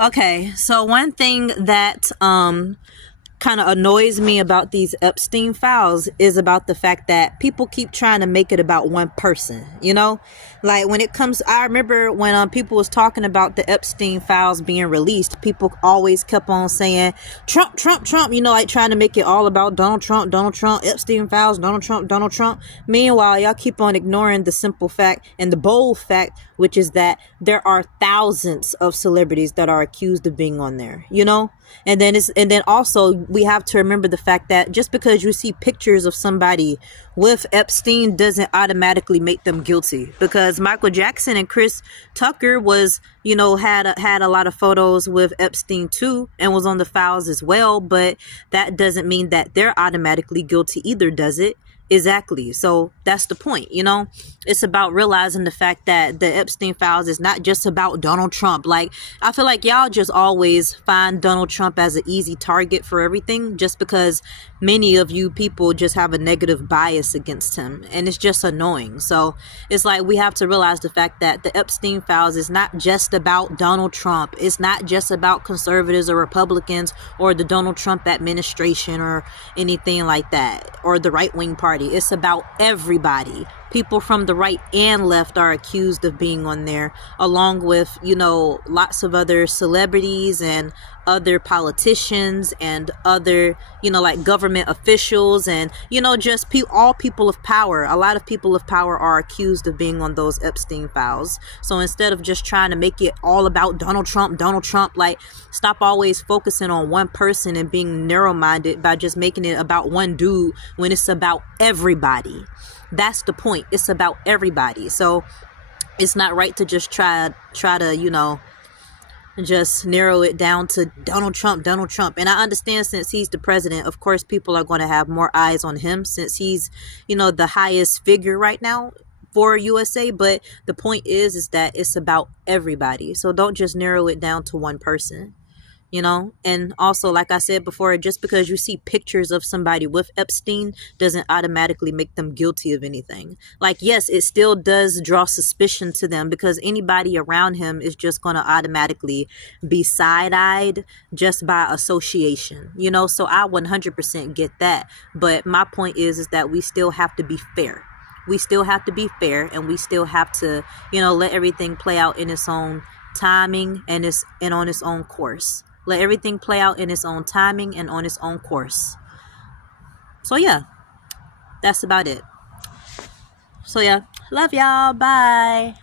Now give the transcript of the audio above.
Okay, so one thing that kind of annoys me about these Epstein files is about the fact that people keep trying to make it about one person, you know? Like when it comes, I remember when people was talking about the Epstein files being released, people always kept on saying Trump, Trump, Trump, you know, like trying to make it all about Donald Trump, Epstein files, Donald Trump, Donald Trump. Meanwhile, y'all keep on ignoring the simple fact and the bold fact, which is that there are thousands of celebrities that are accused of being on there, you know? And then also we have to remember the fact that just because you see pictures of somebody with Epstein doesn't automatically make them guilty, because Michael Jackson and Chris Tucker was, you know, had a lot of photos with Epstein too and was on the files as well, but that doesn't mean that they're automatically guilty either, does it? Exactly. So that's the point, you know. It's about realizing the fact that the Epstein files is not just about Donald Trump. Like, I feel like y'all just always find Donald Trump as an easy target for everything, just because many of you people just have a negative bias against him, and it's just annoying. So it's like we have to realize the fact that the Epstein files is not just about Donald Trump. It's not just about conservatives or Republicans or the Donald Trump administration or anything like that, or the right-wing party. It's about everybody. People from the right and left are accused of being on there, along with, you know, lots of other celebrities and other politicians and other, you know, like government officials and, you know, just all people of power. A lot of people of power are accused of being on those Epstein files. So instead of just trying to make it all about Donald Trump, like, stop always focusing on one person and being narrow-minded by just making it about one dude when it's about everybody. That's the point. It's about everybody. So it's not right to just try to, you know, just narrow it down to Donald Trump. And I understand, since he's the president, of course, people are going to have more eyes on him, since he's, you know, the highest figure right now for USA. But the point is that it's about everybody. So don't just narrow it down to one person. You know, and also, like I said before, just because you see pictures of somebody with Epstein doesn't automatically make them guilty of anything. Like, yes, it still does draw suspicion to them, because anybody around him is just going to automatically be side-eyed just by association, you know. So I 100% get that. But my point is that we still have to be fair. We still have to be fair, and we still have to, you know, let everything play out in its own timing and on its own course. Let everything play out in its own timing and on its own course. So yeah, that's about it. So yeah, love y'all. Bye.